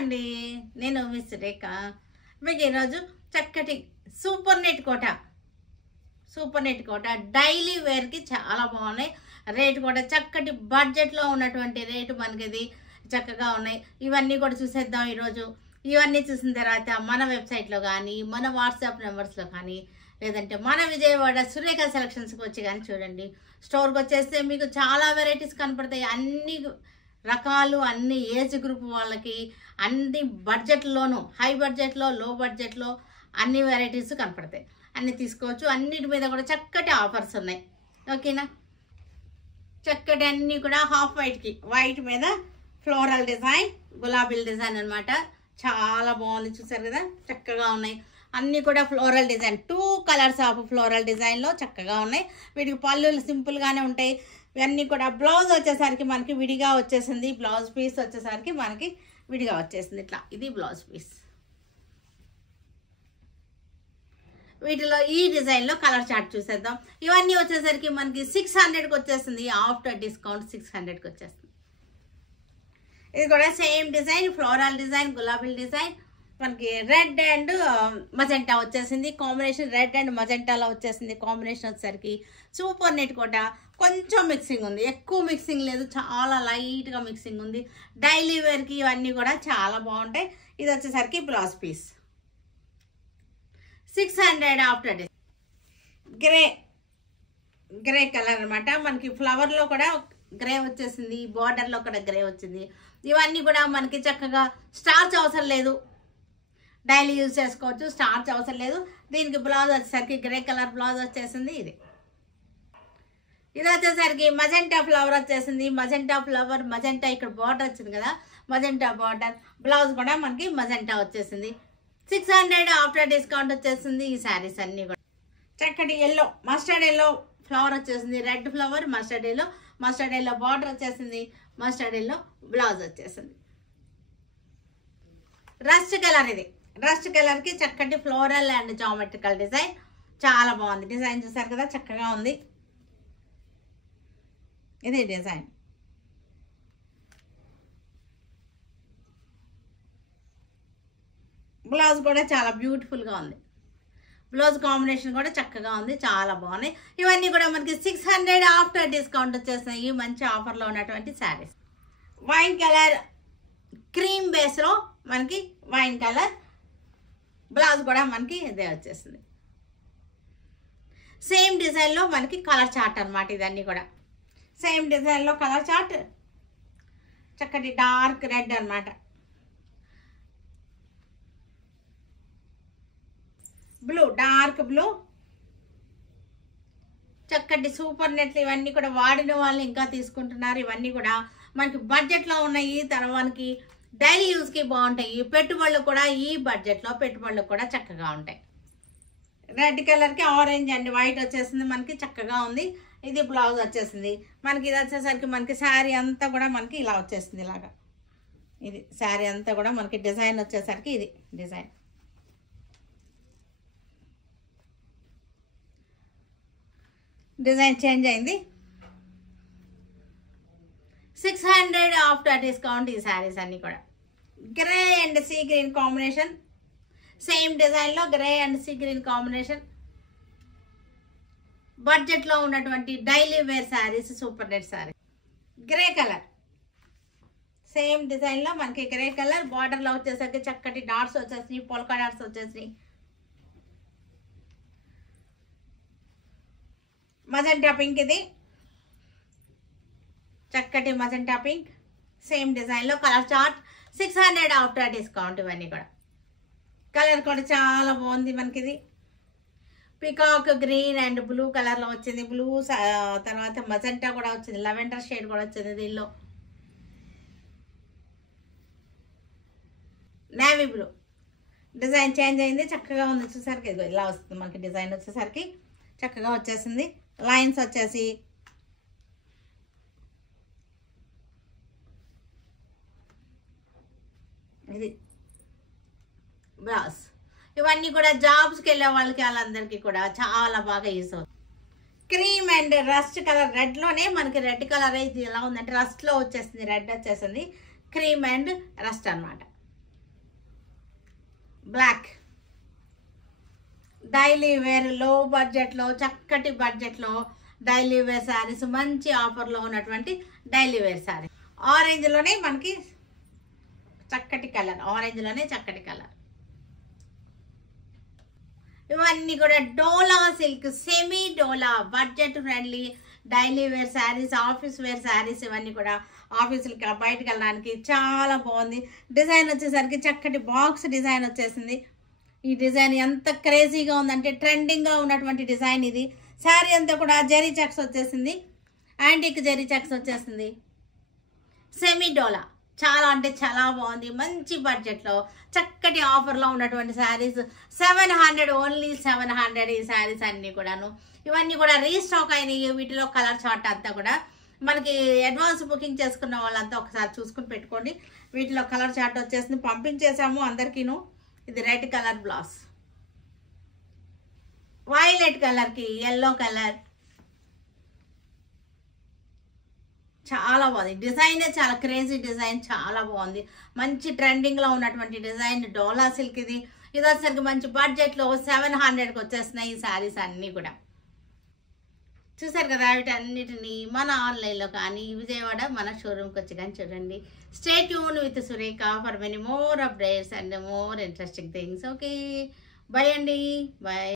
అండి, నేను మిస్ రేఖ. మీకు ఈరోజు చక్కటి సూపర్ నెట్ కోట డైలీ వేర్కి చాలా బాగున్నాయి. రేటు కూడా చక్కటి బడ్జెట్లో ఉన్నటువంటి రేటు మనకి ఇది చక్కగా ఉన్నాయి. ఇవన్నీ కూడా చూసేద్దాం ఈరోజు. ఇవన్నీ చూసిన తర్వాత మన వెబ్సైట్లో కానీ మన వాట్సాప్ నెంబర్స్లో కానీ లేదంటే మన విజయవాడ సురేఖ సెలక్షన్స్కి వచ్చి కానీ చూడండి. స్టోర్కి వచ్చేస్తే మీకు చాలా వెరైటీస్ కనపడతాయి. అన్ని రకాలు, అన్ని ఏజ్ గ్రూప్ వాళ్ళకి, అన్ని బడ్జెట్లోనూ, హై బడ్జెట్లో, లో బడ్జెట్లో అన్ని వెరైటీస్ కనపడతాయి. అన్నీ తీసుకోవచ్చు. అన్నిటి మీద కూడా చక్కటి ఆఫర్స్ ఉన్నాయి. ఓకేనా? చక్కటి అన్నీ కూడా హాఫ్ వైట్ మీద ఫ్లోరల్ డిజైన్, గులాబీల డిజైన్ అనమాట. చాలా బాగుంది, చూసారు కదా, చక్కగా ఉన్నాయి. అన్నీ కూడా floral design, 2 colours of floral డిజైన్లో చక్కగా ఉన్నాయి. వీటికి పళ్ళులు సింపుల్గానే ఉంటాయి. ఇవన్నీ కూడా బ్లౌజ్ వచ్చేసరికి మనకి విడిగా వచ్చేసింది. బ్లౌజ్ పీస్ వచ్చేసరికి మనకి విడిగా వచ్చేసింది. ఇట్లా ఇది బ్లౌజ్ పీస్. వీటిలో ఈ డిజైన్లో కలర్ చార్ట్ చూసేద్దాం. ఇవన్నీ వచ్చేసరికి మనకి 600కి వచ్చేస్తుంది. ఆఫ్టర్ డిస్కౌంట్ 600కి వచ్చేస్తుంది. ఇది కూడా సేమ్ డిజైన్, ఫ్లోరల్ డిజైన్, గులాబీ డిజైన్. మనకి రెడ్ అండ్ మజెంటా వచ్చేసింది కాంబినేషన్. రెడ్ అండ్ మజెంటాలో వచ్చేసింది కాంబినేషన్. వచ్చేసరికి సూపర్ నెట్ కోట. కొంచెం మిక్సింగ్ ఉంది, ఎక్కువ మిక్సింగ్ లేదు, చాలా లైట్గా మిక్సింగ్ ఉంది. డైలీ వేర్కి ఇవన్నీ కూడా చాలా బాగుంటాయి. ఇది వచ్చేసరికి blouse piece 600 after discount. Grey colour అనమాట. మనకి ఫ్లవర్లో కూడా గ్రే వచ్చేసింది, బార్డర్లో కూడా గ్రే వచ్చింది. ఇవన్నీ కూడా మనకి చక్కగా స్టార్చ్ అవసరం లేదు, డైలీ యూజ్ చేసుకోవచ్చు. స్టార్చ్ అవసరం లేదు. దీనికి బ్లౌజ్ వచ్చేసరికి గ్రే కలర్ బ్లౌజ్ వచ్చేసింది. ఇది వచ్చేసరికి మజెంటా ఫ్లవర్ వచ్చేసింది. మజెంటా ఫ్లవర్, మజెంటా ఇక్కడ బార్డర్ వచ్చింది కదా, మజెంటా బార్డర్. బ్లౌజ్ కూడా మనకి మజెంటా వచ్చేసింది. 600 ఆఫ్టర్ డిస్కౌంట్ వచ్చేసింది. ఈ శారీస్ అన్నీ కూడా చక్కటి ఎల్లో, మస్టర్డ్ ఎల్లో ఫ్లవర్ వచ్చేసింది. Red flower, mustard yellow border వచ్చేసింది. మస్టర్డ్ ఎల్లో బ్లౌజ్ వచ్చేసింది. Rust colour. ఇది రస్ట్ కలర్కి చక్కటి ఫ్లోరల్ అండ్ జామెట్రికల్ డిజైన్. చాలా బాగుంది డిజైన్, చూసారు కదా, చక్కగా ఉంది. ఇది డిజైన్. బ్లౌజ్ కూడా చాలా బ్యూటిఫుల్గా ఉంది. బ్లౌజ్ కాంబినేషన్ కూడా చక్కగా ఉంది, చాలా బాగున్నాయి. ఇవన్నీ కూడా మనకి 600 ఆఫ్టర్ డిస్కౌంట్ వచ్చేస్తున్నాయి. ఈ మంచి ఆఫర్లో ఉన్నటువంటి శారీస్. వైన్ కలర్, క్రీమ్ బేస్లో మనకి వైన్ కలర్. బ్లౌజ్ కూడా మనకి ఇదే వచ్చేస్తుంది. సేమ్ డిజైన్లో మనకి కలర్ చార్ట్ అనమాట. ఇదన్నీ కూడా సేమ్ డిజైన్లో కలర్ చార్ట్. చక్కటి డార్క్ రెడ్ అనమాట, బ్లూ, డార్క్ బ్లూ. చక్కటి సూపర్ నెట్లు. ఇవన్నీ కూడా వాడిన వాళ్ళు ఇంకా తీసుకుంటున్నారు. ఇవన్నీ కూడా మనకి బడ్జెట్లో ఉన్నాయి. తర్వాతకి డైలీ యూస్కి బాగుంటాయి. పెట్టుబడులు కూడా ఈ బడ్జెట్లో పెట్టుబడులు కూడా చక్కగా ఉంటాయి. రెడ్ కలర్కి ఆరెంజ్ అండ్ వైట్ వచ్చేసింది. మనకి చక్కగా ఉంది. ఇది బ్లౌజ్ వచ్చేసింది. మనకి ఇది వచ్చేసరికి మనకి శారీ అంతా కూడా మనకి ఇలా వచ్చేసింది. ఇలాగా ఇది శారీ అంతా కూడా మనకి డిజైన్ వచ్చేసరికి ఇది డిజైన్. డిజైన్ చేంజ్ అయింది. 600 ఆఫ్టర్ డిస్కౌంట్. ఈ శారీస్ అన్నీ కూడా grey and sea green combination. Same డిజైన్లో grey and sea green combination. బడ్జెట్లో ఉన్నటువంటి daily wear saris, super net sari. Grey colour, same డిజైన్లో మనకి గ్రే కలర్. బార్డర్లో వచ్చేసరికి చక్కటి డాట్స్ వచ్చేసినాయి, పోల్కా డాట్స్ వచ్చేసినాయి. Magenta pink. ఇది చక్కటి మజెంటా పింక్. సేమ్ డిజైన్లో కలర్ చార్ట్. 600 after discount. ఇవన్నీ కూడా కలర్ కూడా చాలా బాగుంది. మనకి ఇది పికాక్ గ్రీన్ అండ్ బ్లూ కలర్లో వచ్చింది. బ్లూ తర్వాత మజెంటా కూడా వచ్చింది, లెవెండర్ షేడ్ కూడా వచ్చింది. దీనిలో నేవీ బ్లూ. డిజైన్ చేంజ్ అయింది, చక్కగా ఉంది. చూసరికి ఇలా వస్తుంది మనకి డిజైన్. వచ్చేసరికి చక్కగా వచ్చేసింది. లైన్స్ వచ్చేసి ఇది బ్లౌజ్. ఇవన్నీ కూడా జాబ్స్కి వెళ్ళే వాళ్ళకి వాళ్ళందరికీ కూడా చాలా బాగా యూస్ అవుతుంది. క్రీమ్ అండ్ రస్ట్ కలర్, రెడ్లోనే మనకి రెడ్ కలర్ అయితే ఎలా ఉందంటే రస్ట్లో వచ్చేసింది, రెడ్ వచ్చేసింది. క్రీమ్ అండ్ రస్ట్ అనమాట. బ్లాక్ డైలీ వేర్ లో బడ్జెట్లో చక్కటి బడ్జెట్లో డైలీ వేర్ శారీస్ మంచి ఆఫర్లో ఉన్నటువంటి డైలీ వేర్ శారీ ఆరెంజ్లోనే మనకి చక్కటి కలర్ ఆరెంజ్లోనే చక్కటి కలర్ ఇవన్నీ కూడా dola silk semi dola budget friendly daily wear saris office wear saris ఇవన్నీ కూడా ఆఫీసులకి బయటకు వెళ్ళడానికి చాలా బాగుంది డిజైన్ వచ్చేసరికి చక్కటి బాక్స్ డిజైన్ వచ్చేసింది ఈ డిజైన్ ఎంత క్రేజీగా ఉందంటే ట్రెండింగ్గా ఉన్నటువంటి డిజైన్ ఇది శారీ అంతా కూడా జెరీ చెక్స్ వచ్చేసింది యాంటిక్ జెరీ చెక్స్ వచ్చేసింది సెమీ డోలా చాలా అంటే చాలా బాగుంది మంచి బడ్జెట్లో చక్కటి ఆఫర్లో ఉన్నటువంటి శారీస్ 700 ఓన్లీ 700 ఈ శారీస్ అన్నీ కూడాను ఇవన్నీ కూడా రీస్టాక్ అయినాయి వీటిలో కలర్ చార్ట్ అంతా కూడా మనకి అడ్వాన్స్ బుకింగ్ చేసుకున్న వాళ్ళంతా ఒకసారి చూసుకుని పెట్టుకోండి వీటిలో కలర్ చార్ట్ వచ్చేసింది పంపించేసాము అందరికీను ఇది రెడ్ కలర్ బ్లౌజ్ వైలెట్ కలర్కి ఎల్లో కలర్ చాలా బాగుంది డిజైనే చాలా క్రేజీ డిజైన్ చాలా బాగుంది మంచి ట్రెండింగ్లో ఉన్నటువంటి డిజైన్ డోలా సిల్క్ ఇది వచ్చేసరికి మంచి బడ్జెట్లో 700కి వచ్చేస్తున్నాయి ఈ శారీస్ అన్నీ కూడా చూసారు కదా వీటన్నిటిని మన ఆన్లైన్లో కానీ విజయవాడ మన షోరూమ్కి వచ్చి కానీ చూడండి stay tune with Surekha for many more updates and more interesting things okay by అండి బై